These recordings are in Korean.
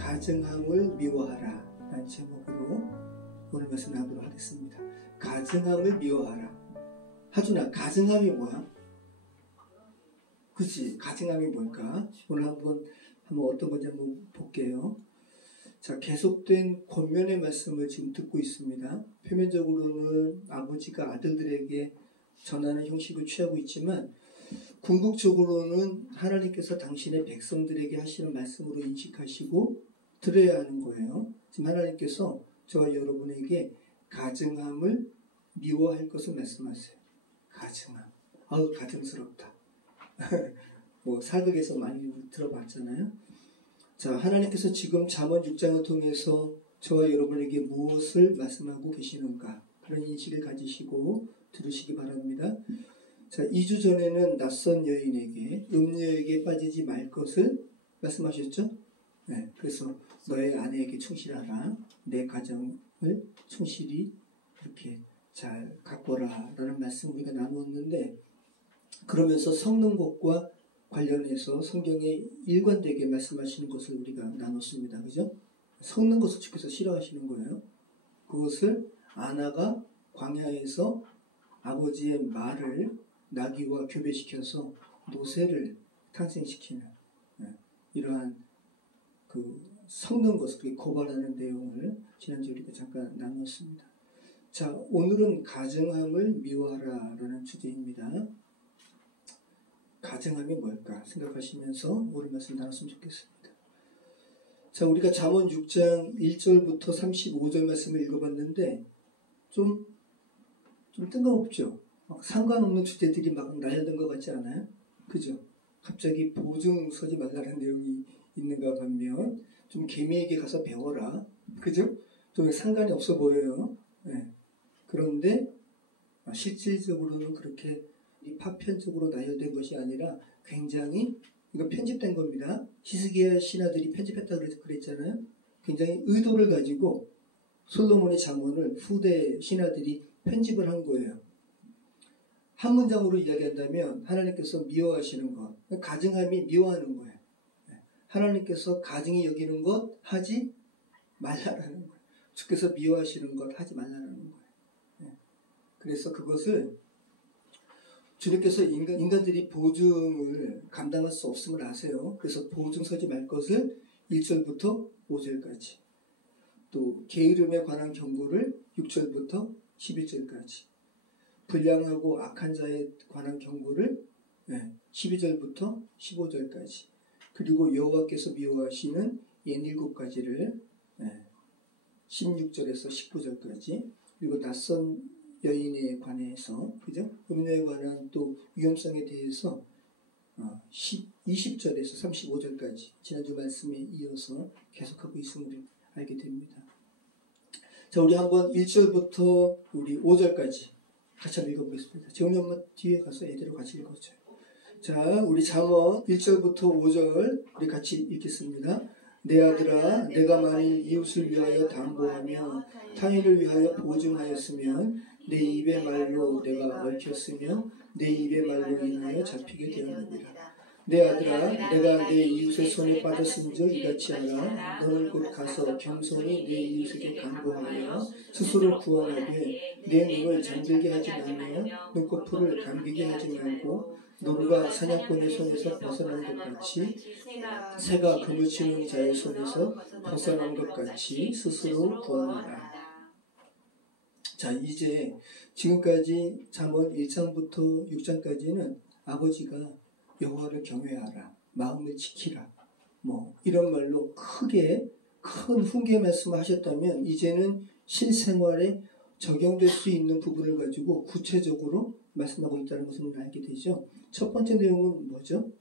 가증함을 미워하라 라는 제목으로 오늘 말씀 나누도록 하겠습니다. 가증함을 미워하라. 하준아, 가증함이 뭐야? 그치? 가증함이 뭘까? 오늘 한번 어떤 건지 한번 볼게요. 자, 계속된 권면의 말씀을 지금 듣고 있습니다. 표면적으로는 아버지가 아들들에게 전하는 형식을 취하고 있지만 궁극적으로는 하나님께서 당신의 백성들에게 하시는 말씀으로 인식하시고 들어야 하는 거예요. 지금 하나님께서 저와 여러분에게 가증함을 미워할 것을 말씀하세요. 가증함. 아우, 가증스럽다. 뭐 사극에서 많이 들어봤잖아요. 자, 하나님께서 지금 잠언 6장을 통해서 저와 여러분에게 무엇을 말씀하고 계시는가, 그런 인식을 가지시고 들으시기 바랍니다. 자, 2주 전에는 낯선 여인에게 음녀에게 빠지지 말 것을 말씀하셨죠? 네, 그래서 너의 아내에게 충실하라, 내 가정을 충실히 이렇게 잘 가꿔라 라는 말씀 우리가 나누었는데, 그러면서 섞는 것과 관련해서 성경에 일관되게 말씀하시는 것을 우리가 나눴습니다. 그죠? 섞는 것을 주께서 싫어하시는 거예요. 그것을 아나가 광야에서 아버지의 말을 나귀와 교배시켜서 노새를 탄생시키는 이러한 그 섞는 것을 고발하는 내용을 지난주에 우리가 잠깐 나눴습니다. 자, 오늘은 가증함을 미워하라라는 주제입니다. 가증함이 뭘까 생각하시면서 오늘 말씀 나눴으면 좋겠습니다. 자, 우리가 잠언 6장 1절부터 35절 말씀을 읽어봤는데 좀 뜬금없죠? 막 상관없는 주제들이 막 나열된 것 같지 않아요? 그죠? 갑자기 보증 서지 말라는 내용이 있는가 반면 좀 개미에게 가서 배워라. 그죠? 좀 상관이 없어 보여요. 네. 그런데 실질적으로는 그렇게 파편적으로 나열된 것이 아니라 굉장히, 이거 편집된 겁니다. 히스기야 신하들이 편집했다고 그랬잖아요. 굉장히 의도를 가지고 솔로몬의 잠언을 후대 신하들이 편집을 한 거예요. 한 문장으로 이야기한다면 하나님께서 미워하시는 것, 가증함이 미워하는 거예요. 하나님께서 가증히 여기는 것 하지 말라라는 거예요. 주께서 미워하시는 것 하지 말라는 거예요. 그래서 그것을 주님께서 인간들이 보증을 감당할 수 없음을 아세요. 그래서 보증 서지 말 것을 1절부터 5절까지, 또 게으름에 관한 경고를 6절부터 11절까지, 불량하고 악한 자에 관한 경고를 12절부터 15절까지, 그리고 여호와께서 미워하시는 67가지를 16절에서 19절까지, 그리고 낯선 여인에 관해서, 그죠? 음녀에 관한 또 위험성에 대해서 20절에서 35절까지 지난주 말씀에 이어서 계속하고 있음을 알게 됩니다. 자, 우리 한번 1절부터 우리 5절까지 같이 한번 읽어보겠습니다. 재훈이 엄마 뒤에 가서 애들을 같이 읽어줘요. 자, 우리 잠언 1절부터 5절 우리 같이 읽겠습니다. 내 아들아, 내가 만일 이웃을 위하여 담보하며 타인을 위하여 보증하였으면 내 입의 말로 내가 얽혔으며 내 입의 말로 인하여 잡히게 되었느니라. 내 아들아, 내가 내 이웃의 손에 빠졌은즉 이같이 하라. 너는 곧 가서 겸손히 내 이웃에게 간구하여 스스로 구원하되 내 눈을 잠들게 하지 말며 눈꺼풀을 감기게 하지 말고, 노루가 사냥꾼의 손에서 벗어난 것 같이, 새가 그물 치는 자의 손에서 벗어난 것 같이 스스로 구원하라. 자, 이제 지금까지 잠언 1장부터 6장까지는 아버지가 여호와를 경외하라, 마음을 지키라, 뭐 이런 말로 크게 큰 훈계 말씀을 하셨다면, 이제는 실생활에 적용될 수 있는 부분을 가지고 구체적으로 말씀하고 있다는 것을 우리가 알게 되죠. 첫 번째 내용은 뭐죠?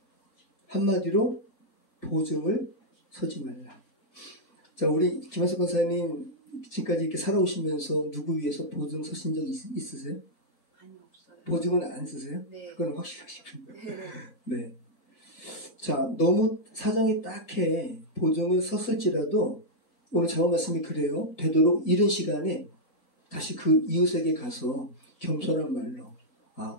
한마디로 보증을 서지 말라. 자, 우리 김한석 권사님 지금까지 이렇게 살아오시면서 누구 위해서 보증 서신 적 있으세요? 아니, 없어요. 보증은 안 쓰세요? 네. 그건 확실하시군요. 네. 네. 자, 너무 사정이 딱해 보증을 섰을지라도 오늘 잠언 말씀이 그래요. 되도록 이른 시간에 다시 그 이웃에게 가서 겸손한 말로,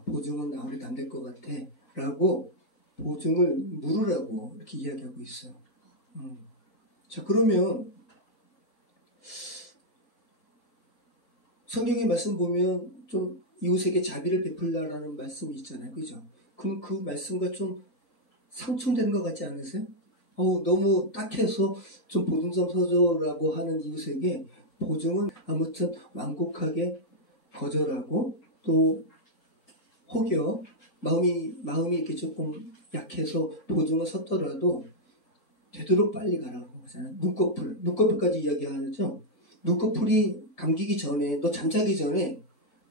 보증은 아무래도 안 될 것 같아 라고 보증을 물으라고 이렇게 이야기하고 있어요. 자, 그러면 성경의 말씀 보면 좀 이웃에게 자비를 베풀라라는 말씀이 있잖아요. 그죠? 그럼 그 말씀과 좀 상충되는 것 같지 않으세요? 너무 딱해서 좀 보증 좀 서줘라고 하는 이웃에게 보증은 아무튼 완곡하게 거절하고 또 혹여 마음이 이렇게 조금 약해서 보증을 섰더라도 되도록 빨리 가라고 하잖아요. 눈꺼풀까지 이야기하죠. 눈꺼풀이 감기기 전에, 너 잠자기 전에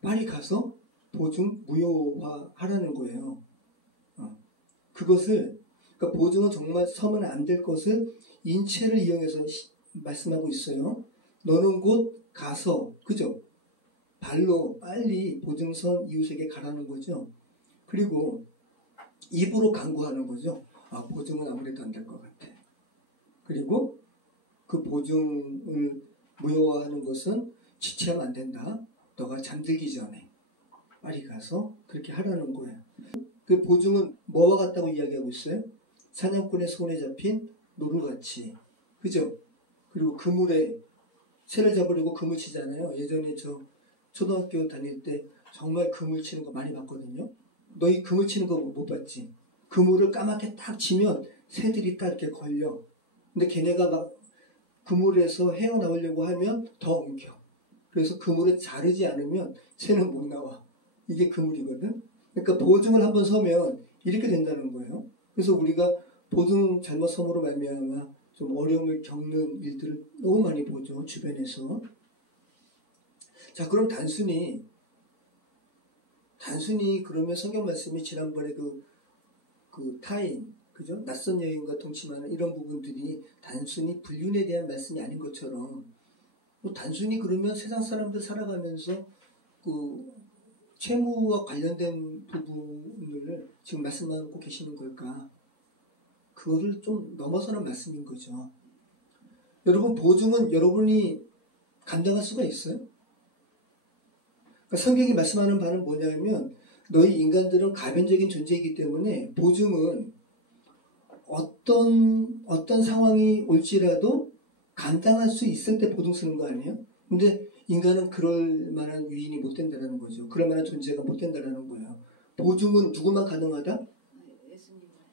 빨리 가서 보증 무효화하라는 거예요. 그러니까 보증은 정말 서면 안 될 것을 인체를 이용해서 말씀하고 있어요. 너는 곧 가서, 그죠? 발로 빨리 보증선 이웃에게 가라는 거죠. 그리고 입으로 강구하는 거죠. 보증은 아무래도 안 될 것 같아. 그리고 그 보증을 무효화하는 것은 지체하면 안 된다. 너가 잠들기 전에 빨리 가서 그렇게 하라는 거예요. 그 보증은 뭐와 같다고 이야기하고 있어요? 사냥꾼의 손에 잡힌 노루같이. 그죠? 그리고 그물에 새를 잡으려고 그물 치잖아요. 예전에 저 초등학교 다닐 때 정말 그물 치는 거 많이 봤거든요. 너희 그물 치는 거 못 봤지? 그물을 까맣게 딱 치면 새들이 딱 이렇게 걸려. 근데 걔네가 막 그물에서 헤어나오려고 하면 더 엉켜. 그래서 그물을 자르지 않으면 새는 못 나와. 이게 그물이거든. 그러니까 보증을 한번 서면 이렇게 된다는 거예요. 그래서 우리가 보증 잘못 섬으로 말미암아 좀 어려움을 겪는 일들을 너무 많이 보죠. 주변에서. 자, 그럼 단순히 그러면 성경 말씀이 지난번에 그 타인, 그죠? 낯선 여인과 동침하는 이런 부분들이 단순히 불륜에 대한 말씀이 아닌 것처럼 단순히 그러면 세상 사람들 살아가면서 그 채무와 관련된 부분을 지금 말씀하고 계시는 걸까? 그거를 좀 넘어서는 말씀인 거죠. 여러분, 보증은 여러분이 감당할 수가 있어요? 그러니까 성경이 말씀하는 바는 뭐냐면 너희 인간들은 가변적인 존재이기 때문에 보증은 어떤 상황이 올지라도 감당할 수 있을 때 보증 쓰는 거 아니에요? 근데 인간은 그럴 만한 위인이 못 된다는 거죠. 그럴 만한 존재가 못 된다는 거예요. 보증은 누구만 가능하다?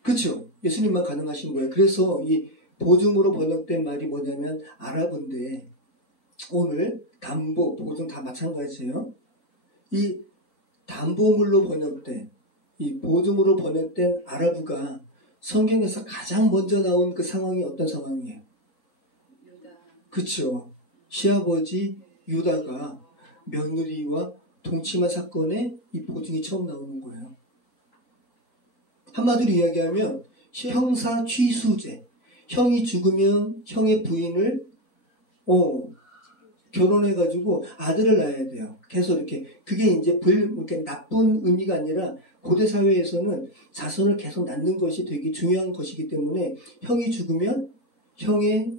그렇죠. 예수님만 가능하신 거예요. 그래서 이 보증으로 번역된 말이 뭐냐면 아랍인데 오늘 담보, 보증 다 마찬가지예요. 이 담보물로 번역된 이 보증으로 번역된 아랍어가 성경에서 가장 먼저 나온 그 상황이 어떤 상황이에요? 그렇죠. 시아버지 유다가 며느리와 동침한 사건에 이 보증이 처음 나오는 거예요. 한마디로 이야기하면 형사 취수제. 형이 죽으면 형의 부인을 결혼해가지고 아들을 낳아야 돼요. 계속 이렇게. 그게 이제 이렇게 나쁜 의미가 아니라 고대 사회에서는 자손을 계속 낳는 것이 되게 중요한 것이기 때문에 형이 죽으면 형의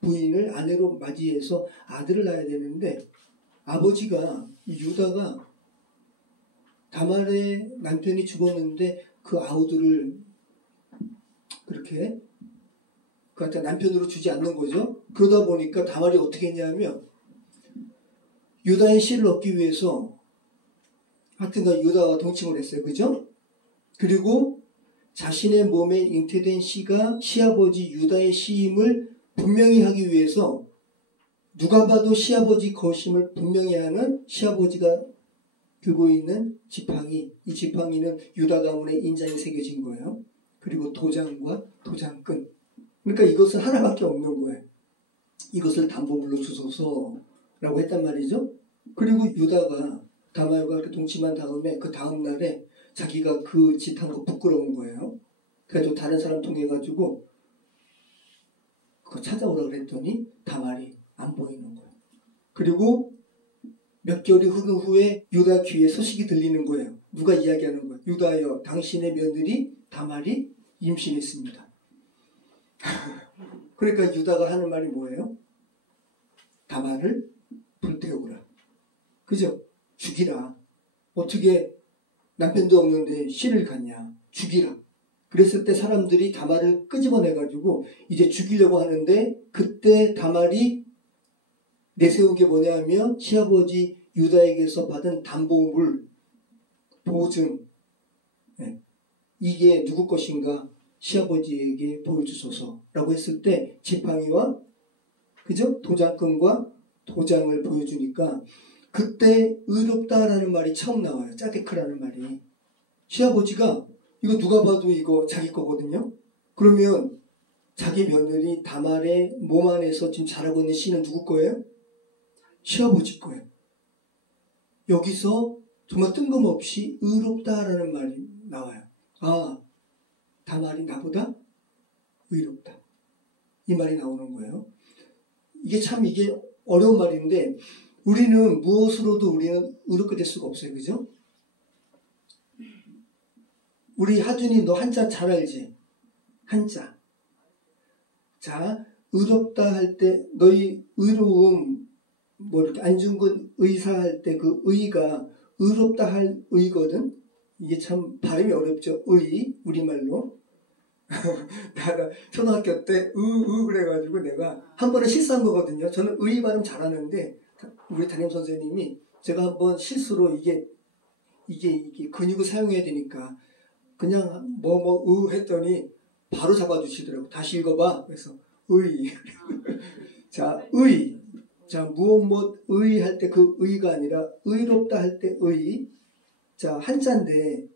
부인을 아내로 맞이해서 아들을 낳아야 되는데 아버지가 유다가 다말의 남편이 죽었는데 그 아우들을 그렇게 그한테 남편으로 주지 않는 거죠. 그러다 보니까 다말이 어떻게 했냐면 유다의 씨를 얻기 위해서 하여튼간 유다와 동침을 했어요. 그죠? 그리고 자신의 몸에 잉태된 씨가 시아버지 유다의 씨임을 분명히 하기 위해서 누가 봐도 시아버지 것임을 분명히 하는 시아버지가 들고 있는 지팡이, 이 지팡이는 유다 가문의 인장이 새겨진 거예요. 그리고 도장과 도장끈. 그러니까 이것은 하나밖에 없는 거예요. 이것을 담보물로 주소서라고 했단 말이죠. 그리고 유다가 다말과 그렇게 동침한 다음에 그 다음 날에 자기가 그 짓 한 거 부끄러운 거예요. 그래서 다른 사람 통해 가지고 그거 찾아오라 그랬더니 다말이 안 보이는 거예요. 그리고 몇 개월이 흐른 후에 유다 귀에 소식이 들리는 거예요. 누가 이야기하는 거예요. 유다여, 당신의 며느리 다말이 임신했습니다. 그러니까 유다가 하는 말이 뭐예요? 다말을 불태우라. 그죠? 죽이라. 어떻게 남편도 없는데 씨를 갖냐. 죽이라. 그랬을 때 사람들이 다말을 끄집어내가지고 이제 죽이려고 하는데 그때 다말이 내세운 게 뭐냐면 시아버지 유다에게서 받은 담보물, 보증, 이게 누구 것인가 시아버지에게 보여주소서라고 했을 때 지팡이와 그죠? 도장끈과 도장을 보여주니까 그때 의롭다라는 말이 처음 나와요. 짜데크라는 말이. 시아버지가 이거 누가 봐도 이거 자기 거거든요. 그러면 자기 며느리 다말의 몸 안에서 지금 자라고 있는 씨는 누구 거예요? 시아버지 거예요. 여기서 정말 뜬금없이 의롭다라는 말이 나와요. 아, 다말이 나보다 의롭다. 이 말이 나오는 거예요. 이게 어려운 말인데 우리는 무엇으로도 우리는 의롭게 될 수가 없어요. 그죠? 우리 하준이 너 한자 잘 알지? 한자. 자, 의롭다 할 때 너희 의로움 뭐 이렇게 안중근 의사 할 때 그 의가 의롭다 할 의거든. 이게 참 발음이 어렵죠. 의 우리말로. 내가 초등학교 때 그래가지고 내가 한 번은 실수한 거거든요. 저는 의 발음 잘하는데 우리 담임 선생님이 제가 한번 실수로 이게 근육을 사용해야 되니까 그냥 했더니 바로 잡아주시더라고. 다시 읽어봐. 그래서 의. 자, 의. 자, 무엇 의 할 때 그 의가 아니라 의롭다 할 때 의. 자, 한자인데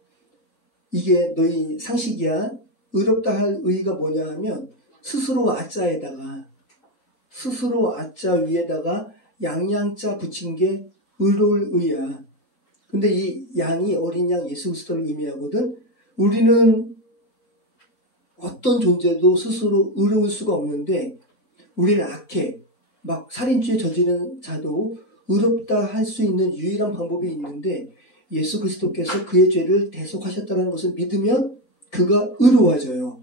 이게 너희 상식이야. 의롭다 할 의가 뭐냐 하면 스스로 아자에다가 스스로 아자 위에다가 양양자 붙인 게 의로울 의야. 근데 이 양이 어린 양 예수 그리스도를 의미하거든. 우리는 어떤 존재도 스스로 의로울 수가 없는데 우리는 악해. 막 살인죄 저지른 자도 의롭다 할 수 있는 유일한 방법이 있는데 예수 그리스도께서 그의 죄를 대속하셨다는 것을 믿으면 그가 의로워져요.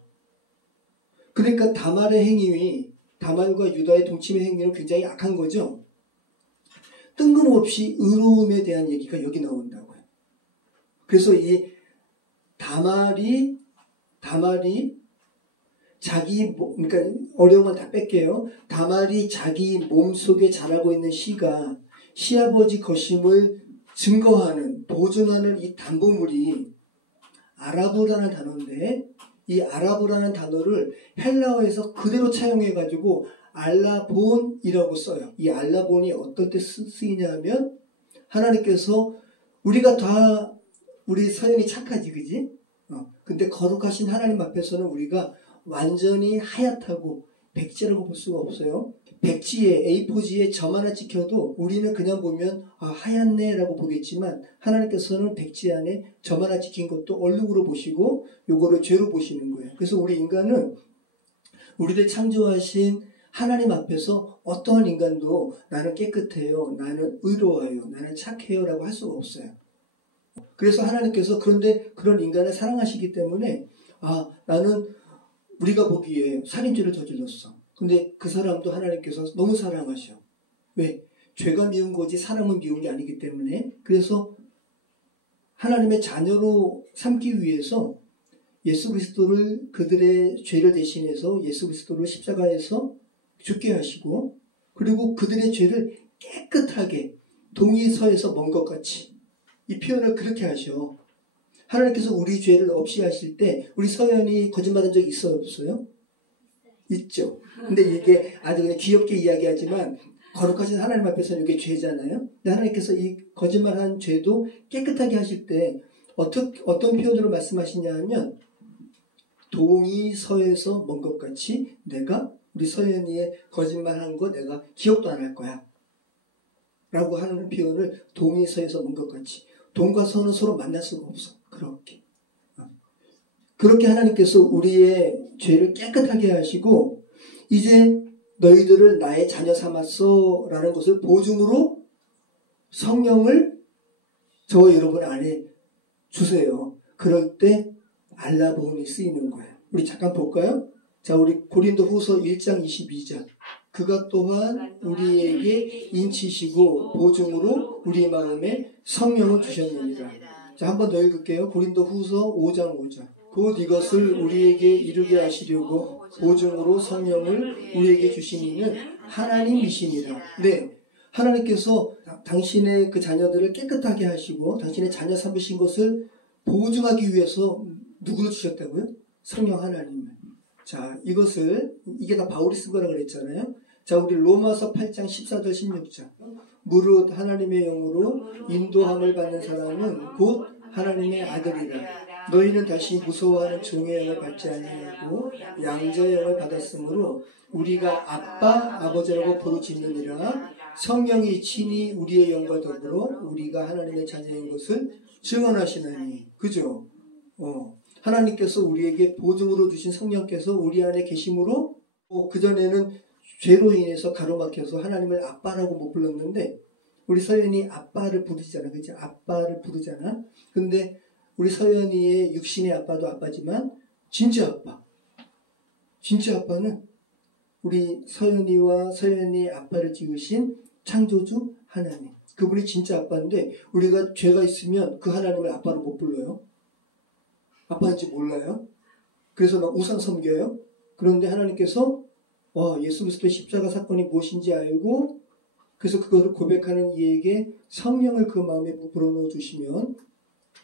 그러니까 다말의 행위, 다말과 유다의 동침의 행위는 굉장히 악한 거죠. 뜬금없이 의로움에 대한 얘기가 여기 나온다고요. 그래서 이 다말이 자기 그러니까 어려운 건 다 뺄게요. 다말이 자기 몸속에 자라고 있는 씨가 시아버지 것임을 증거하는 보증하는 이 담보물이 아라브라는 단어인데 이 아라브라는 단어를 헬라어에서 그대로 차용해가지고 알라본이라고 써요. 이 알라본이 어떨 때 쓰이냐면 하나님께서 우리가 다 우리 서연이 착하지 그지? 근데 거룩하신 하나님 앞에서는 우리가 완전히 하얗다고 백지라고 볼 수가 없어요. 백지에 A4지에 점 하나 찍혀도 우리는 그냥 보면 하얗네 라고 보겠지만 하나님께서는 백지 안에 점 하나 찍힌 것도 얼룩으로 보시고 요거를 죄로 보시는 거예요. 그래서 우리 인간은 우리를 창조하신 하나님 앞에서 어떠한 인간도 나는 깨끗해요, 나는 의로워요, 나는 착해요 라고 할 수가 없어요. 그래서 하나님께서 그런데 그런 인간을 사랑하시기 때문에 나는 우리가 보기에 살인죄를 저질렀어. 근데 그 사람도 하나님께서 너무 사랑하셔. 왜? 죄가 미운 거지 사람은 미운 게 아니기 때문에. 그래서 하나님의 자녀로 삼기 위해서 예수 그리스도를 그들의 죄를 대신해서 예수 그리스도를 십자가에서 죽게 하시고 그리고 그들의 죄를 깨끗하게 동이 서에서 먼 것 같이 이 표현을 그렇게 하셔. 하나님께서 우리 죄를 없이 하실 때 우리 서연이 거짓말한 적 있어요? 없어요? 있죠. 근데 이게 아주 그냥 귀엽게 이야기하지만 거룩하신 하나님 앞에서는 이게 죄잖아요. 근데 하나님께서 이 거짓말한 죄도 깨끗하게 하실 때 어떤 표현으로 말씀하시냐 하면 동이 서에서 먼 것 같이 내가 우리 서연이의 거짓말한 거 내가 기억도 안 할 거야 라고 하는 표현을 동이 서에서 먼 것 같이. 동과 서는 서로 만날 수가 없어. 그렇게 하나님께서 우리의 죄를 깨끗하게 하시고 이제 너희들을 나의 자녀 삼았어 라는 것을 보증으로 성령을 저와 여러분 안에 주세요. 그럴 때 알라본이 쓰이는 거예요. 우리 잠깐 볼까요? 자, 우리 고린도 후서 1장 22절. 그가 또한 우리에게 인치시고 보증으로 우리 마음에 성령을 주셨느니라. 자, 한 번 더 읽을게요. 고린도 후서 5장 5절. 곧 이것을 우리에게 이루게 하시려고 보증으로 성령을 우리에게 주신 이는 하나님이시니라. 네, 하나님께서 당신의 그 자녀들을 깨끗하게 하시고 당신의 자녀 삼으신 것을 보증하기 위해서 누구를 주셨다고요? 성령 하나님을. 자, 이게 다 바울이 쓴 거라고 그랬잖아요. 자, 우리 로마서 8장 14절 16절. 무릇 하나님의 영으로 인도함을 받는 사람은 곧 하나님의 아들이라. 너희는 다시 무서워하는 종의 영을 받지 아니하고 양자의 영을 받았으므로 우리가 아빠 아버지라고 부르짖느니라. 성령이 친히 우리의 영과 더불어 우리가 하나님의 자녀인 것을 증언하시나니. 그죠? 하나님께서 우리에게 보증으로 주신 성령께서 우리 안에 계심으로 그전에는 죄로 인해서 가로막혀서 하나님을 아빠라고 못 불렀는데 우리 서연이 아빠를 부르잖아. 그치? 아빠를 부르잖아. 근데 우리 서연이의 육신의 아빠도 아빠지만 진짜 아빠는 우리 서연이와 서연이의 아빠를 지으신 창조주 하나님. 그분이 진짜 아빠인데 우리가 죄가 있으면 그 하나님을 아빠로 못 불러요. 아빠인지 몰라요. 그래서 막 우상 섬겨요. 그런데 하나님께서 예수 그리스도의 십자가 사건이 무엇인지 알고 그래서 그것을 고백하는 이에게 성령을 그 마음에 불어넣어 주시면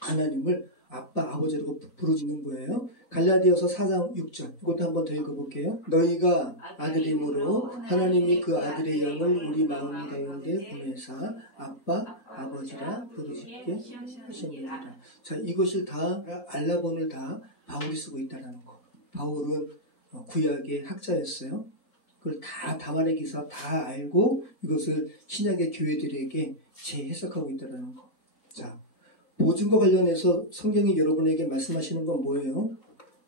하나님을 아빠, 아버지라고 부르짖는 거예요. 갈라디아서 4장 6절 이것도 한번 더 읽어볼게요. 너희가 아들이므로 하나님이 그 아들의 영을 우리 마음 가운데 보내사 아빠, 아버지라 부르짖게 하셨느니라. 자, 이것을 다 알라본을 다 바울이 쓰고 있다는 거. 바울은 구약의 학자였어요. 그걸 다 담안의 기사 다 알고 이것을 신약의 교회들에게 재해석하고 있다는 거. 자, 보증과 관련해서 성경이 여러분에게 말씀하시는 건 뭐예요?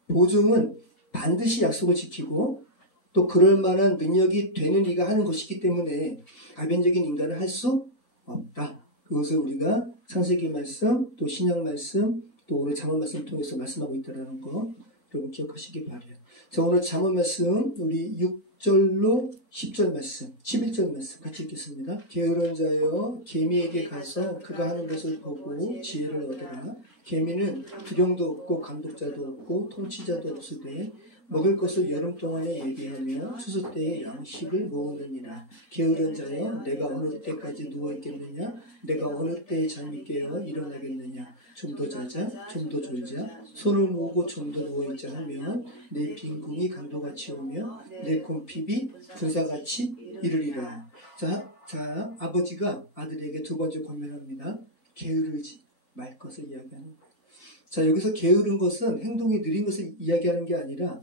보증은 반드시 약속을 지키고 또 그럴 만한 능력이 되는 이가 하는 것이기 때문에 가변적인 인간은 할 수 없다. 그것을 우리가 창세기 말씀, 또 신약 말씀, 또 오늘 잠언 말씀 통해서 말씀하고 있다는 거 여러분 기억하시기 바라요. 자, 오늘 잠언 말씀 우리 6절로 10절 말씀, 11절 말씀 같이 읽겠습니다. 게으른 자여 개미에게 가서 그가 하는 것을 보고 지혜를 얻으라. 개미는 두령도 없고 감독자도 없고 통치자도 없으되 먹을 것을 여름 동안에 예비하며 추수 때에 양식을 모으느니라. 게으른 자여 내가 어느 때까지 누워있겠느냐? 내가 어느 때에 잠이 깨어 일어나겠느냐? 좀 더 자자, 좀 더 졸자, 손을 모으고 좀 더 누워있자 하면 내 빈궁이 강도같이 오며 내 곰핍이 군사같이 이르리라. 자, 아버지가 아들에게 두 번째 권면합니다. 게으르지 말 것을 이야기하는 거예요. 자, 여기서 게으른 것은 행동이 느린 것을 이야기하는 게 아니라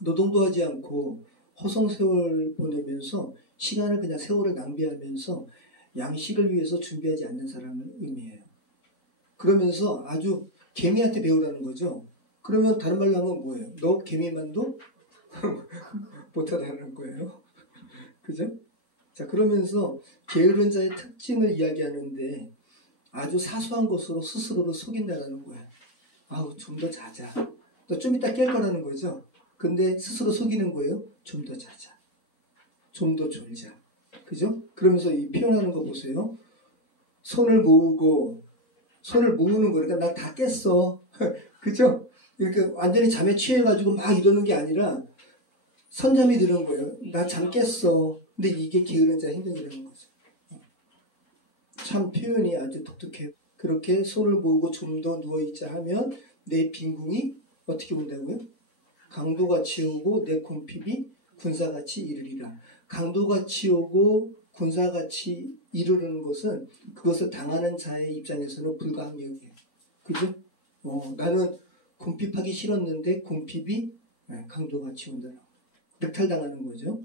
노동도 하지 않고 허송세월 보내면서 시간을 그냥 세월을 낭비하면서 양식을 위해서 준비하지 않는 사람을 의미해요. 그러면서 아주 개미한테 배우라는 거죠. 그러면 다른 말로 하면 뭐예요? 너 개미만도 못하다는 거예요. 그죠? 자, 그러면서 게으른 자의 특징을 이야기하는데 아주 사소한 것으로 스스로를 속인다는 거야. 아우, 좀 더 자자. 너 좀 이따 깰 거라는 거죠. 근데 스스로 속이는 거예요. 좀 더 자자. 좀 더 졸자. 그죠? 그러면서 이 표현하는 거 보세요. 손을 모으는 거. 그러니까 나 다 깼어. 그죠? 이렇게 완전히 잠에 취해가지고 막 이러는 게 아니라 선잠이 드는 거예요. 나 잠 깼어. 근데 이게 게으른 자의 행동이라는 거죠. 참 표현이 아주 독특해요. 그렇게 손을 모으고 좀 더 누워있자 하면 내 빈궁이 어떻게 온다고요? 강도같이 오고 내 곰핍이 군사같이 이르리라. 강도같이 오고 군사같이 이르는 것은 그것을 당하는 자의 입장에서는 불가항력이에요. 그죠? 나는 곰핍하기 싫었는데 곰핍이 강도같이 온다. 늑탈당하는 거죠.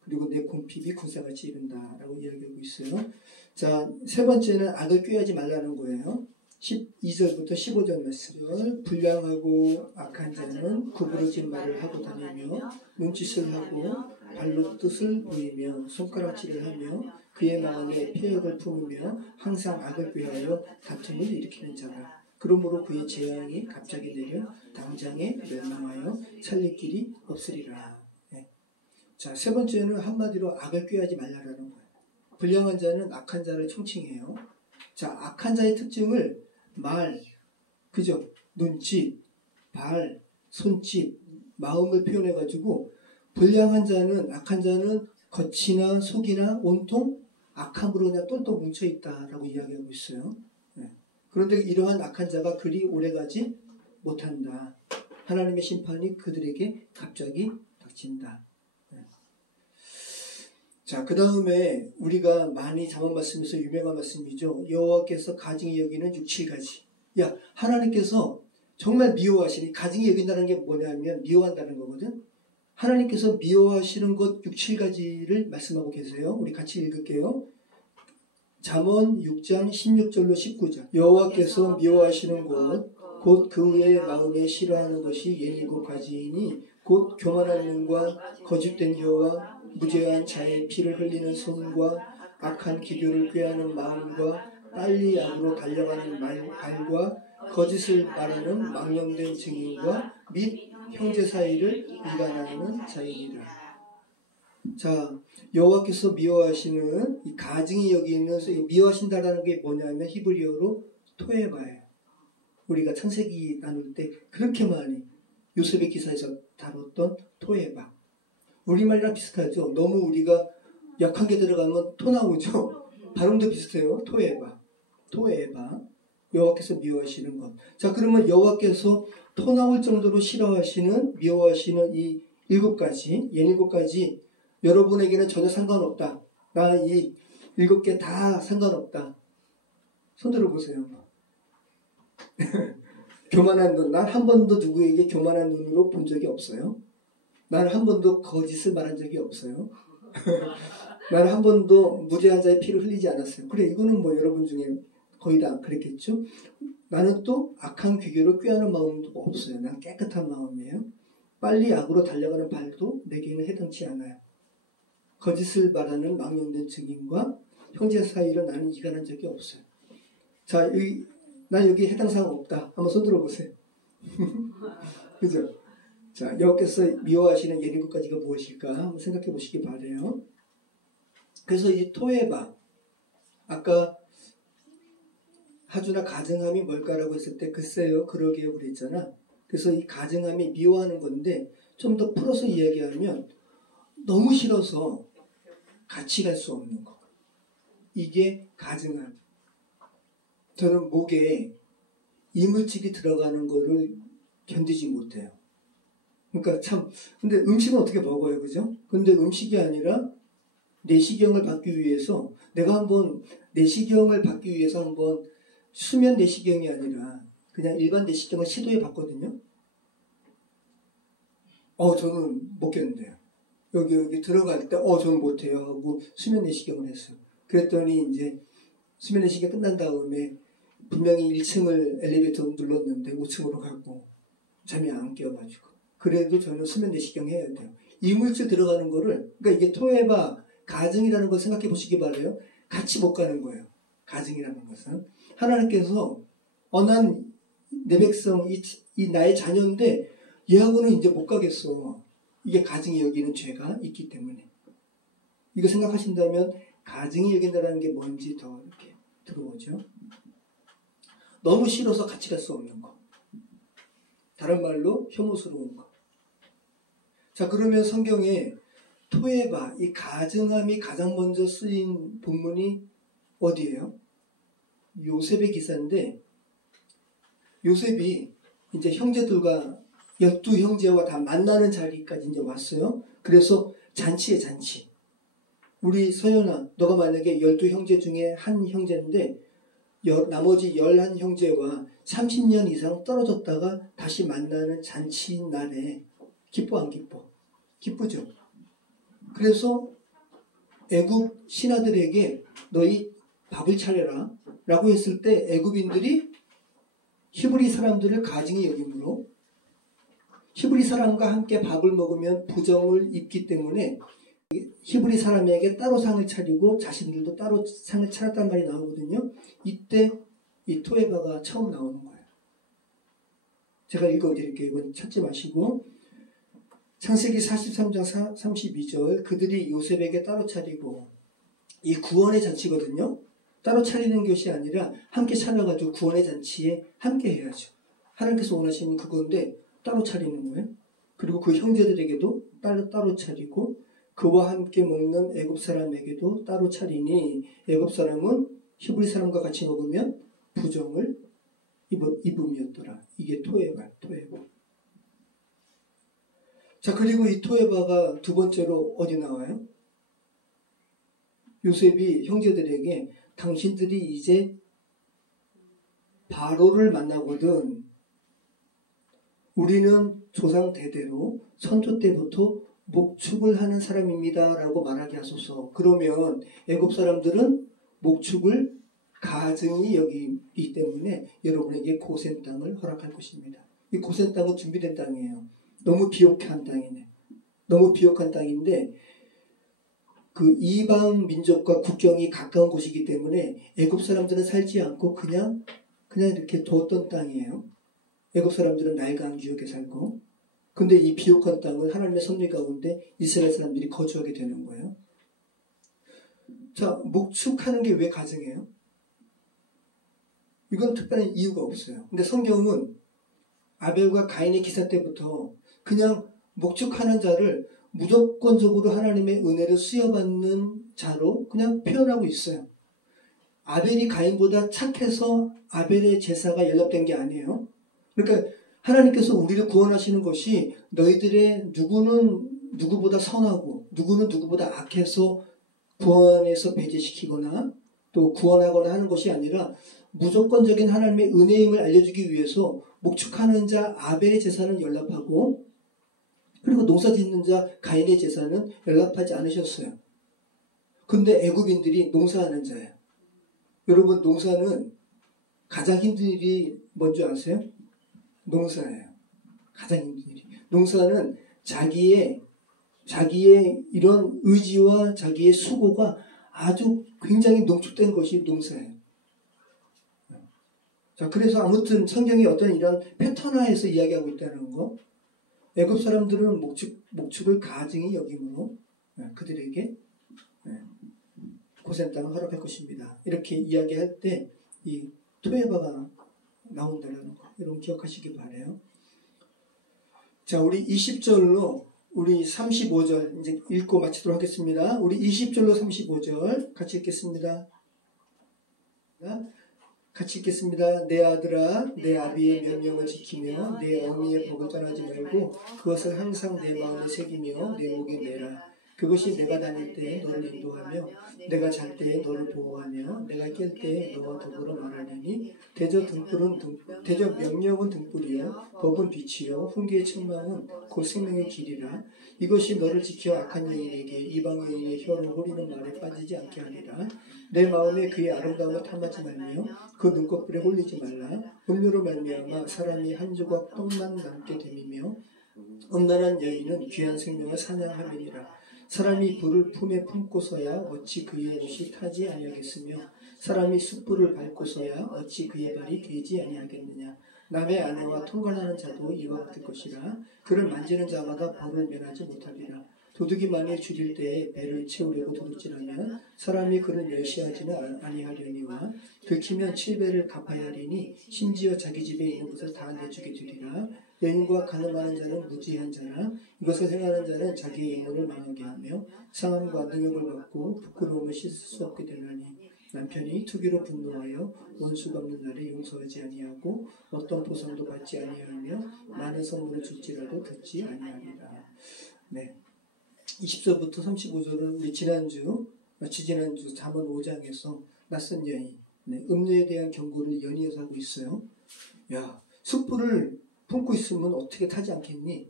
그리고 내 곰핍이 군사같이 이른다라고 이야기하고 있어요. 자, 세 번째는 악을 꾀하지 말라는 거예요. 12절부터 15절 말씀. 불량하고 악한 자는 구부러진 말을 하고 다니며 눈짓을 하고 발로 뜻을 보이며 손가락질을 하며 그의 마음에 폐역을 품으며 항상 악을 꾀하여 다툼을 일으키는 자라. 그러므로 그의 재앙이 갑자기 내려 당장에 멸망하여 살릴 길이 없으리라. 자, 세 번째는 한마디로 악을 꾀하지 말라라는 거예요. 불량한 자는 악한 자를 총칭해요. 자, 악한 자의 특징을 말, 그죠? 눈짓, 발, 손짓, 마음을 표현해가지고 불량한 자는, 악한 자는 겉이나 속이나 온통 악함으로 그냥 똘똘 뭉쳐있다라고 이야기하고 있어요. 네. 그런데 이러한 악한 자가 그리 오래가지 못한다. 하나님의 심판이 그들에게 갑자기 닥친다. 네. 자, 그 다음에 우리가 많이 잠언 말씀에서 유명한 말씀이죠. 여호와께서 가증히 여기는 6, 7가지. 야, 하나님께서 정말 미워하시니, 가증히 여긴다는 게 뭐냐면 미워한다는 거거든. 하나님께서 미워하시는 것 6, 7가지를 말씀하고 계세요. 우리 같이 읽을게요. 잠언 6장 16절로 19절. 여호와께서 미워하시는 것 곧 그의 마음에 싫어하는 것이 17가지이니 곧 교만한 눈과 거짓된 혀와 무죄한 자의 피를 흘리는 손과 악한 기교를 꾀하는 마음과 빨리 악으로 달려가는 발과 거짓을 말하는 망령된 증인과 및 형제 사이를 이간하는 자이니라. 자, 여호와께서 미워하시는 이 가증히 여기는, 미워하신다라는 게 뭐냐면 히브리어로 토에바예요. 우리가 창세기 나눌 때 그렇게 많이 요셉의 기사에서 다뤘던 토에바. 우리말이랑 비슷하죠. 너무 우리가 약한 게 들어가면 토 나오죠. 발음도 비슷해요. 토에바. 여호와께서 미워하시는 것. 자, 그러면 여호와께서 토 나올 정도로 싫어하시는, 미워하시는 이 7가지, 17가지 여러분에게는 전혀 상관없다. 나 이 7개 다 상관없다. 손 들어보세요. 교만한 눈. 난 한 번도 누구에게 교만한 눈으로 본 적이 없어요. 나는 한 번도 거짓을 말한 적이 없어요. 나는 한 번도 무죄한 자의 피를 흘리지 않았어요. 그래, 이거는 뭐 여러분 중에 거의 다 그랬겠죠. 나는 또 악한 귀교를 꾀하는 마음도 없어요. 난 깨끗한 마음이에요. 빨리 악으로 달려가는 발도 내게는 해당치 않아요. 거짓을 말하는 망령된 증인과 형제 사이를 나는 이간한 적이 없어요. 자, 난 여기 해당 사항 없다. 한번 손 들어보세요. 그죠? 자, 여호와께서 미워하시는 17가지가 무엇일까? 한번 생각해 보시기 바라요. 그래서 이 토에바, 아까 하주나 가증함이 뭘까라고 했을 때 글쎄요, 그러게요 그랬잖아. 그래서 이 가증함이 미워하는 건데 좀 더 풀어서 이야기하면 너무 싫어서 같이 갈 수 없는 거. 이게 가증함. 저는 목에 이물질이 들어가는 거를 견디지 못해요. 그러니까 참, 근데 음식은 어떻게 먹어요, 그죠? 근데 음식이 아니라 내시경을 받기 위해서, 내가 한번 내시경을 받기 위해서 한번 수면 내시경이 아니라 그냥 일반 내시경을 시도해 봤거든요. 저는 못 견뎌요. 여기 들어갈 때, 저는 못해요 하고 수면 내시경을 했어요. 그랬더니 이제 수면 내시경 끝난 다음에 분명히 1층을 엘리베이터 눌렀는데 5층으로 가고 잠이 안 깨어가지고. 그래도 저는 수면 내시경 해야 돼요. 이물질 들어가는 거를, 그러니까 이게 토에바, 가증이라는 걸 생각해 보시기 바라요. 같이 못 가는 거예요. 가증이라는 것은. 하나님께서, 난 내 백성, 이 나의 자녀인데 얘하고는 이제 못 가겠어. 이게 가증이 여기는 죄가 있기 때문에. 이거 생각하신다면 가증이 여긴다는 게 뭔지 더 이렇게 들어오죠. 너무 싫어서 같이 갈 수 없는 거. 다른 말로 혐오스러운 거. 자, 그러면 성경에 토에바, 이 가증함이 가장 먼저 쓰인 본문이 어디예요? 요셉의 기사인데, 요셉이 이제 형제들과 12형제와 다 만나는 자리까지 이제 왔어요. 그래서 잔치에 잔치. 우리 서연아, 너가 만약에 12형제 중에 한 형제인데 나머지 11형제와 30년 이상 떨어졌다가 다시 만나는 잔치 날에 기뻐 안 기뻐? 기쁘죠. 그래서 애굽 신하들에게 너희 밥을 차려라 라고 했을 때 애굽인들이 히브리 사람들을 가증히 여김으로 히브리 사람과 함께 밥을 먹으면 부정을 입기 때문에 히브리 사람에게 따로 상을 차리고 자신들도 따로 상을 차렸단 말이 나오거든요. 이때 이 토에바가 처음 나오는 거예요. 제가 읽어드릴게요. 이건 찾지 마시고 창세기 43장 32절 그들이 요셉에게 따로 차리고 이 구원의 잔치거든요. 따로 차리는 것이 아니라 함께 차려가지고 구원의 잔치에 함께 해야죠. 하나님께서 원하시는 그건데 따로 차리는 거예요. 그리고 그 형제들에게도 따로 차리고 그와 함께 먹는 애굽 사람에게도 따로 차리니 애굽 사람은 히브리 사람과 같이 먹으면 부정을 입음이었더라. 이게 토에바. 자, 그리고 이 토에바가 두 번째로 어디 나와요? 요셉이 형제들에게 당신들이 이제 바로를 만나거든 우리는 조상 대대로 선조 때부터 목축을 하는 사람입니다 라고 말하게 하소서. 그러면 애굽 사람들은 목축을 가증히 여기기 때문에 여러분에게 고센 땅을 허락할 것입니다. 이 고센 땅은 준비된 땅이에요. 너무 비옥한 땅이네. 너무 비옥한 땅인데 그 이방 민족과 국경이 가까운 곳이기 때문에 애굽 사람들은 살지 않고 그냥 이렇게 뒀던 땅이에요. 애굽 사람들은 나일강 유역에 살고, 근데 이 비옥한 땅을 하나님의 섭리 가운데 이스라엘 사람들이 거주하게 되는 거예요. 자, 목축하는 게 왜 가증이에요? 이건 특별한 이유가 없어요. 근데 성경은 아벨과 가인의 기사 때부터 그냥 목축하는 자를 무조건적으로 하나님의 은혜를 수여받는 자로 그냥 표현하고 있어요. 아벨이 가인보다 착해서 아벨의 제사가 연락된 게 아니에요. 그러니까 하나님께서 우리를 구원하시는 것이 너희들의 누구는 누구보다 선하고 누구는 누구보다 악해서 구원에서 배제시키거나 또 구원하거나 하는 것이 아니라 무조건적인 하나님의 은혜임을 알려주기 위해서 목축하는 자 아벨의 제사는 연락하고 그리고 농사 짓는 자 가인의 제사는 연락하지 않으셨어요. 근데 애굽인들이 농사하는 자예요. 여러분 농사는 가장 힘든 일이 뭔지 아세요? 농사예요. 가장 힘든 일이. 농사는 자기의 이런 의지와 자기의 수고가 아주 굉장히 농축된 것이 농사예요. 자, 그래서 아무튼 성경이 어떤 이런 패턴화해서 이야기하고 있다는 거. 애굽 사람들은 목축을 가증히 여김으로 그들에게 고센 땅을 허락할 것입니다. 이렇게 이야기할 때 이 토에바가 나온다는 거. 여러분 기억하시기 바라요. 자, 우리 20절로 우리 35절 이제 읽고 마치도록 하겠습니다. 우리 20절로 35절 같이 읽겠습니다. 같이 읽겠습니다. 내 아들아, 내 아비의 명령을 지키며 내 어미의 법을 떠나지 말고 그것을 항상 내 마음에 새기며 내 목에 매라. 그것이 내가 다닐 때 너를 인도하며 내가 잘 때에 너를 보호하며 내가 깰 때에 너와 더불어 말하리니 대저 명령은 등불이요 법은 빛이요 훈계의 책망은 곧 생명의 길이라. 이것이 너를 지켜 악한 여인에게 이방 여인의 혀로 호리는 말에 빠지지 않게 하리라. 내 마음에 그의 아름다움을 탐하지 말며 그 눈꺼풀에 홀리지 말라. 음료로 말미암아 사람이 한 조각 떡만 남게 됨이며 음란한 여인은 귀한 생명을 사냥함이니라. 사람이 불을 품에 품고서야 어찌 그의 옷이 타지 아니하겠으며 사람이 숯불을 밟고서야 어찌 그의 발이 되지 아니하겠느냐. 남의 아내와 통관하는 자도 이와 같을 것이라. 그를 만지는 자마다 벌을 면하지 못하리라. 도둑이 만일 줄일 때에 배를 채우려고 도둑질하면 사람이 그를 멸시하지는 아니하려니와 들키면 7배를 갚아야 하리니 심지어 자기 집에 있는 것을 다 내주게 되리라. 여인과 간음하는 자는 무지한 자라. 이것을 행하는 자는 자기의 영혼을 망하게 하며 상함과 능욕을 받고 부끄러움을 씻을 수 없게 되나니 남편이 투기로 분노하여 원수 갚는 날에 용서하지 아니하고 어떤 보상도 받지 아니하며 많은 선물을 줄지라도 듣지 아니하리라. 네, 20절부터 35절은 우리 지지난주 잠언 5장에서 낯선 여인, 음녀에 대한 경고를 연이어서 하고 있어요. 야, 숯불을 품고 있으면 어떻게 타지 않겠니?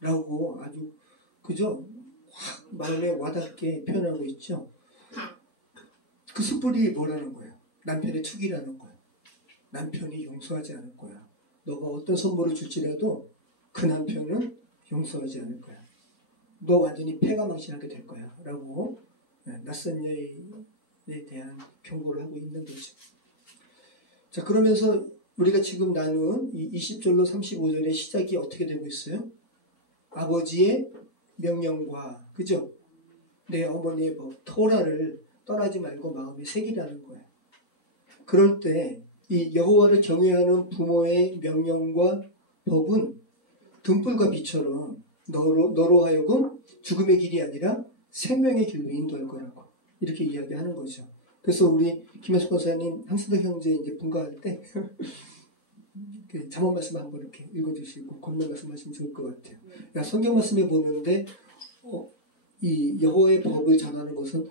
라고 아주 그저 확 마음에 와닿게 표현하고 있죠. 그 숯불이 뭐라는 거예요? 남편의 투기라는 거예요. 남편이 용서하지 않을 거야. 너가 어떤 선물을 줄지라도 그 남편은 용서하지 않을 거야. 너 완전히 패가망신하게 될 거야. 라고 낯선 여인에 대한 경고를 하고 있는 거죠. 자, 그러면서 우리가 지금 나눈 이 20절로 35절의 시작이 어떻게 되고 있어요? 아버지의 명령과, 그죠? 내 어머니의 법, 토라를 떠나지 말고 마음에 새기라는 거예요. 그럴 때 이 여호와를 경외하는 부모의 명령과 법은 등불과 빛처럼 너로 하여금 죽음의 길이 아니라 생명의 길로 인도할 거라고 이렇게 이야기하는 거죠. 그래서 우리 김현숙 권사님 항상 형제 이제 분가할 때 잠언 말씀 한번 이렇게 읽어주시고 권면 말씀하시면 좋을 것 같아요. 야, 성경 말씀에 보는데 이 여호와의 법을 전하는 것은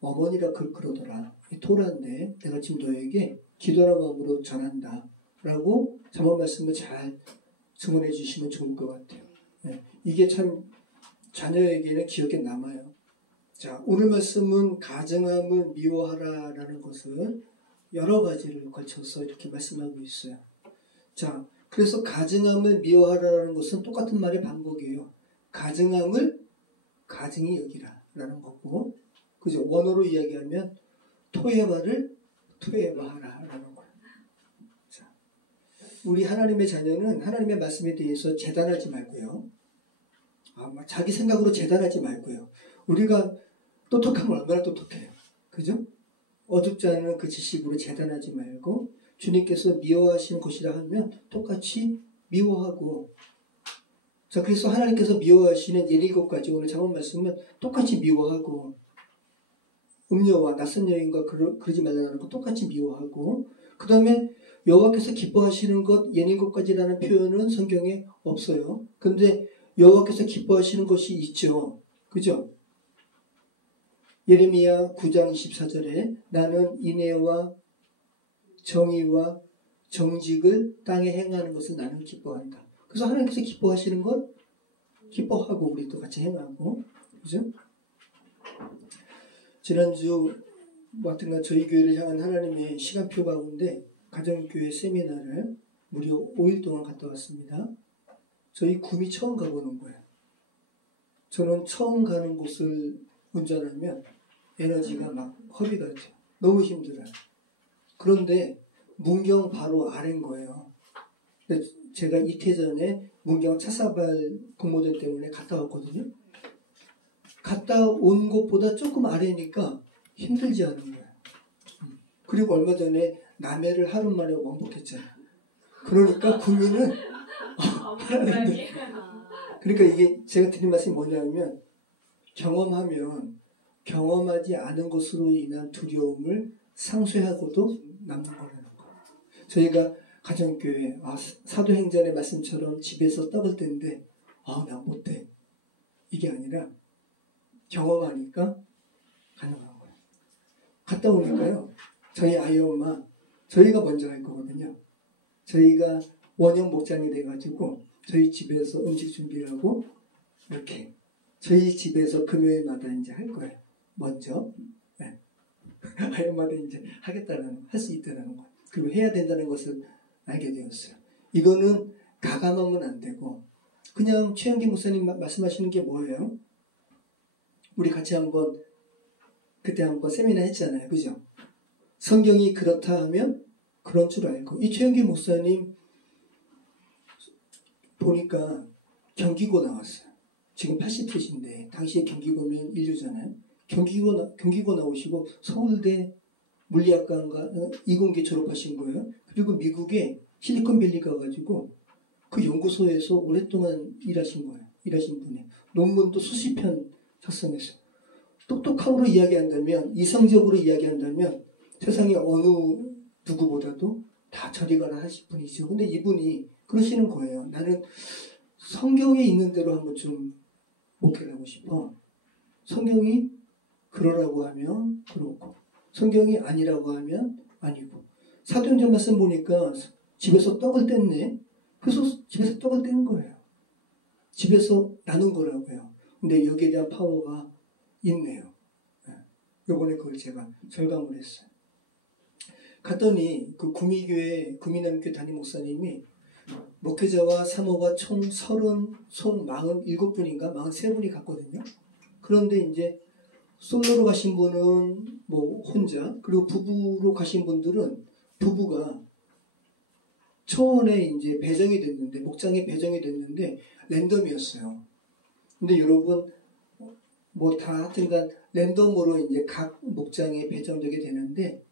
어머니라 그러더라. 토라인데 내가 지금 너에게 기도하는 마음으로 전한다. 라고 잠언 말씀을 잘 증언해 주시면 좋을 것 같아요. 네, 이게 참 자녀에게는 기억에 남아요. 자, 오늘 말씀은 가증함을 미워하라라는 것을 여러 가지를 거쳐서 이렇게 말씀하고 있어요. 자, 그래서 가증함을 미워하라라는 것은 똑같은 말의 반복이에요. 가증함을 가증히 여기라라는 거고, 그죠? 원어로 이야기하면 토해바를 토해바하라라는 거예요. 자, 우리 하나님의 자녀는 하나님의 말씀에 대해서 재단하지 말고요. 자기 생각으로 재단하지 말고요. 우리가 똑똑하면 얼마나 똑똑해요. 그죠? 어둡지 않은 그 지식으로 재단하지 말고 주님께서 미워하시는 것이라 하면 똑같이 미워하고, 자, 그래서 하나님께서 미워하시는 17가지 오늘 잠언 말씀은 똑같이 미워하고, 음녀와 낯선 여인과 그러지 말라는 거 똑같이 미워하고, 그 다음에 여호와께서 기뻐하시는 것 17가지라는 표현은 성경에 없어요. 그런데 여호와께서 기뻐하시는 것이 있죠. 그죠? 예레미야 9장 24절에 나는 인애와 정의와 정직을 땅에 행하는 것을 나는 기뻐한다. 그래서 하나님께서 기뻐하시는 것 기뻐하고 우리도 같이 행하고, 그죠? 지난주 하여튼간 저희 교회를 향한 하나님의 시간표 가운데 가정교회 세미나를 무려 5일 동안 갔다 왔습니다. 저희 구미 처음 가보는 거예요. 저는 처음 가는 곳을 운전하면 에너지가 막 허비가 돼요. 너무 힘들어요. 그런데 문경 바로 아래인 거예요. 제가 이틀 전에 문경 차사발 공모전 때문에 갔다 왔거든요. 갔다 온 곳보다 조금 아래니까 힘들지 않은 거예요. 그리고 얼마 전에 남해를 하루 만에 왕복했잖아요. 그러니까 구미는 그러니까 이게 제가 드린 말씀이 뭐냐면 경험하지 않은 것으로 인한 두려움을 상쇄하고도 남는 거라는 거예요. 저희가 가정교회 사도행전의 말씀처럼 집에서 떡을 떼는데 나 못해. 이게 아니라 경험하니까 가능한 거예요. 갔다 오니까요. 저희 아이 엄마 저희가 먼저 할 거거든요. 저희가 원형 목장이 돼가지고 저희 집에서 음식 준비하고 이렇게 저희 집에서 금요일마다 이제 할 거예요. 먼저. 네. 아이 엄마도 이제 하겠다는 할 수 있다는 거. 그리고 해야 된다는 것을 알게 되었어요. 이거는 가감하면 안 되고 그냥 최영기 목사님 말씀하시는 게 뭐예요? 우리 같이 그때 한번 세미나 했잖아요. 그죠? 성경이 그렇다 하면 그런 줄 알고. 이 최영기 목사님 보니까 경기고 나왔어요. 지금 80세신데 당시에 경기고면 인류잖아요. 경기고 나오시고 서울대 물리학과인가 이공계 졸업하신 거예요. 그리고 미국에 실리콘밸리 가가지고 그 연구소에서 오랫동안 일하신 거예요. 일하신 분이. 논문도 수십 편 작성했어요. 똑똑함으로 이야기한다면, 이성적으로 이야기한다면 세상에 어느 누구보다도 다 저리 가라 하실 분이죠. 근데 이분이 그러시는 거예요. 나는 성경에 있는 대로 한번 좀 목회를 하고 싶어. 성경이 그러라고 하면 그렇고 성경이 아니라고 하면 아니고. 사도행전 말씀 보니까 집에서 떡을 뗐네. 그래서 집에서 떡을 뗀 거예요. 집에서 나눈 거라고요. 근데 여기에 대한 파워가 있네요. 요번에 그걸 제가 절감을 했어요. 갔더니 그 구미남교회 담임 목사님이 목회자와 사모가 총 47분인가 43분이 갔거든요. 그런데 이제 솔로로 가신 분은 뭐 혼자, 그리고 부부로 가신 분들은 부부가 초원에 이제 배정이 됐는데, 목장에 배정이 됐는데 랜덤이었어요. 근데 여러분 뭐 다 하여튼간 랜덤으로 이제 각 목장에 배정되게 되는데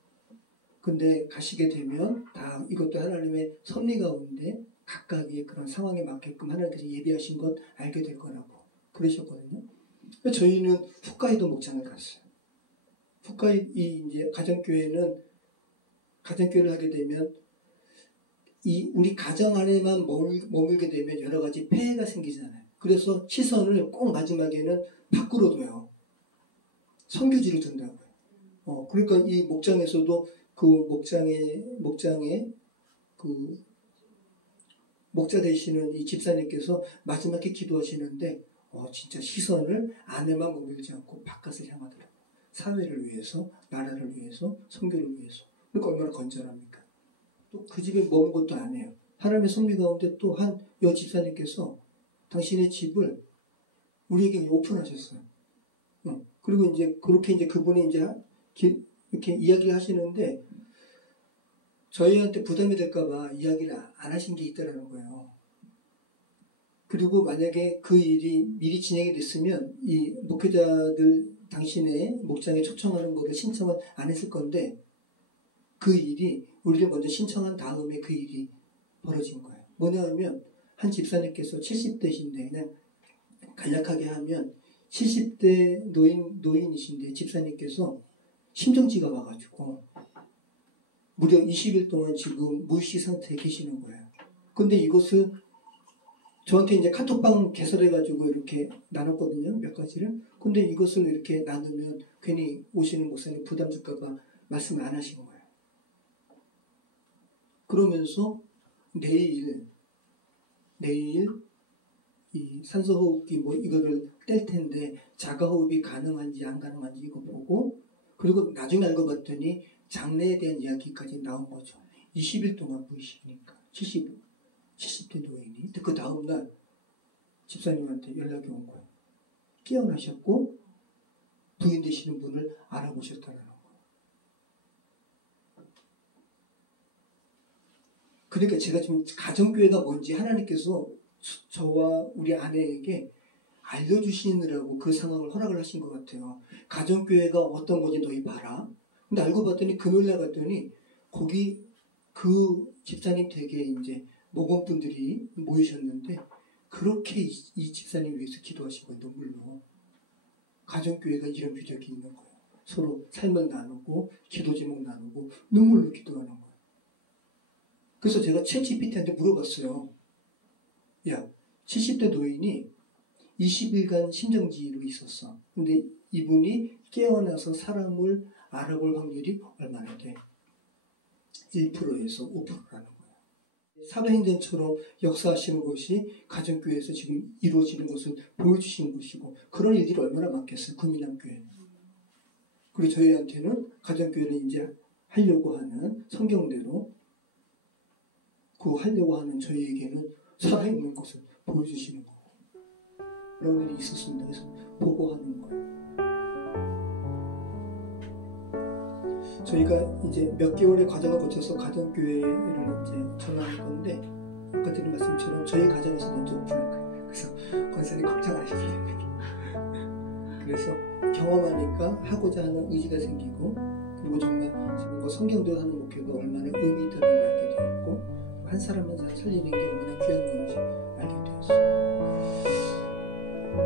근데 가시게 되면 다 이것도 하나님의 섭리 가운데 각각의 그런 상황에 맞게끔 하나님께서 예비하신 것 알게 될 거라고 그러셨거든요. 저희는 홋카이도 목장을 갔어요. 홋카이 이제 가정교회를 하게 되면 우리 가정 안에만 머물게 되면 여러 가지 폐해가 생기잖아요. 그래서 시선을 꼭 마지막에는 밖으로 둬요. 선교지를 둔다고요. 그러니까 이 목장에서도 그 목장에 그 목자 되시는 이 집사님께서 마지막에 기도하시는데 진짜 시선을 안에만 머물지 않고 바깥을 향하더라고요. 사회를 위해서, 나라를 위해서, 선교를 위해서. 그러니까 얼마나 건전합니까? 또 그 집에 머문 것도 아니에요. 하나님의 섭리 가운데 또 한 집사님께서 당신의 집을 우리에게 오픈하셨어요. 그리고 이제 그렇게 이제 그분이 이제 이렇게 이야기를 하시는데 저희한테 부담이 될까봐 이야기를 안 하신 게 있다라는 거예요. 그리고 만약에 그 일이 미리 진행이 됐으면 이 목회자들 당신의 목장에 초청하는 거를 신청을 안 했을 건데 그 일이 우리를 먼저 신청한 다음에 그 일이 벌어진 거예요. 뭐냐 하면 한 집사님께서 70대신데 그냥 간략하게 하면 70대 노인이신데 집사님께서 심정지가 와가지고 무려 20일 동안 지금 무의식 상태에 계시는 거예요. 근데 이것을 저한테 이제 카톡방 개설해가지고 이렇게 나눴거든요. 몇 가지를. 근데 이것을 이렇게 나누면 괜히 오시는 목사님 부담 줄까봐 말씀을 안 하신 거예요. 그러면서 내일 이 산소호흡기 이거를 뗄 텐데 자가호흡이 가능한지 안 가능한지 이거 보고 그리고 나중에 알고 봤더니 장래에 대한 이야기까지 나온 거죠. 20일 동안 무의식이니까 70대 노인이. 그 다음날 집사님한테 연락이 온 거예요. 깨어나셨고 부인 되시는 분을 알아보셨다는 거예요. 그러니까 제가 지금 가정교회가 뭔지 하나님께서 저와 우리 아내에게 알려주시느라고 그 상황을 허락을 하신 것 같아요. 가정교회가 어떤 건지 너희 봐라. 근데 알고 봤더니 금요일날 갔더니 거기 그 집사님 댁에 이제 목원분들이 모이셨는데 그렇게 이 집사님 위해서 기도하신 거예요. 눈물로. 가정교회가 이런 비적이 있는 거예요. 서로 삶을 나누고 기도 제목 나누고 눈물로 기도하는 거예요. 그래서 제가 챗GPT한테 물어봤어요. 야, 70대 노인이 20일간 심정지로 있었어. 근데 이분이 깨어나서 사람을 알아볼 확률이 얼마나 돼? 1%에서 5%라는 거예요. 사도행전처럼 역사하시는 것이 가정교회에서 지금 이루어지는 것을 보여주시는 것이고 그런 일들이 얼마나 많겠어요. 구민함교회는. 그리고 저희한테는 가정교회를 이제 하려고 하는 성경대로 그 하려고 하는 저희에게는 살아있는 것을 보여주시는 거고 그런 일이 있었습니다. 그래서 보고하는 거예요. 저희가 이제 몇 개월의 과정을 거쳐서 가정교회를 이제 전환할 건데 아까 드린 말씀처럼 저희 가정에서 먼저 오픈할 거예요. 그래서 권사님 걱정하시면 됩니다. 그래서 경험하니까 하고자 하는 의지가 생기고 그리고 정말 지금 성경대로 하는 목회가 얼마나 의미 있다는 걸 알게 되었고 한 사람 한 사람 살리는 게 얼마나 귀한 건지 알게 되었어요.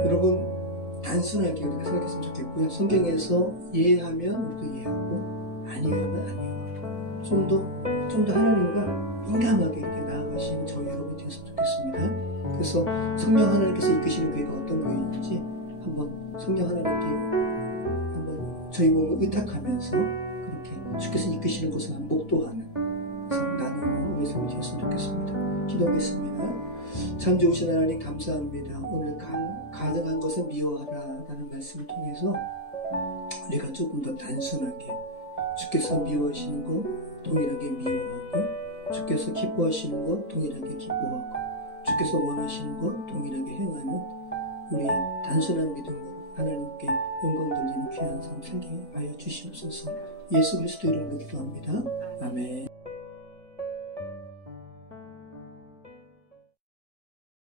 여러분 단순하게 우리가 생각했으면 좋겠고요. 성경에서 예하면 우리도 예하고 아니하면 아니하고 좀 더 하나님과 민감하게 이렇게 나아가시는 저희 여러분 되었으면 좋겠습니다. 그래서 성령 하나님께서 이끄시는 교회가 어떤 교회인지 한번 성령 하나님께 한번 저희 몸을 의탁하면서 그렇게 주께서 이끄시는 것을 한번 목도하는 나누는 우리 삶이 되었으면 좋겠습니다. 기도하겠습니다. 참 좋으신 하나님 감사합니다. 오늘 가능한 것을 미워하라 라는 말씀을 통해서 우리가 조금 더 단순하게 주께서 미워하시는 것 동일하게 미워하고 주께서 기뻐하시는 것 동일하게 기뻐하고 주께서 원하시는 것 동일하게 행하는 우리 단순한 믿음으로 하나님께 영광 돌리는 귀한 삶 살게 하여 주시옵소서. 예수 그리스도 이름으로 기도합니다. 아멘.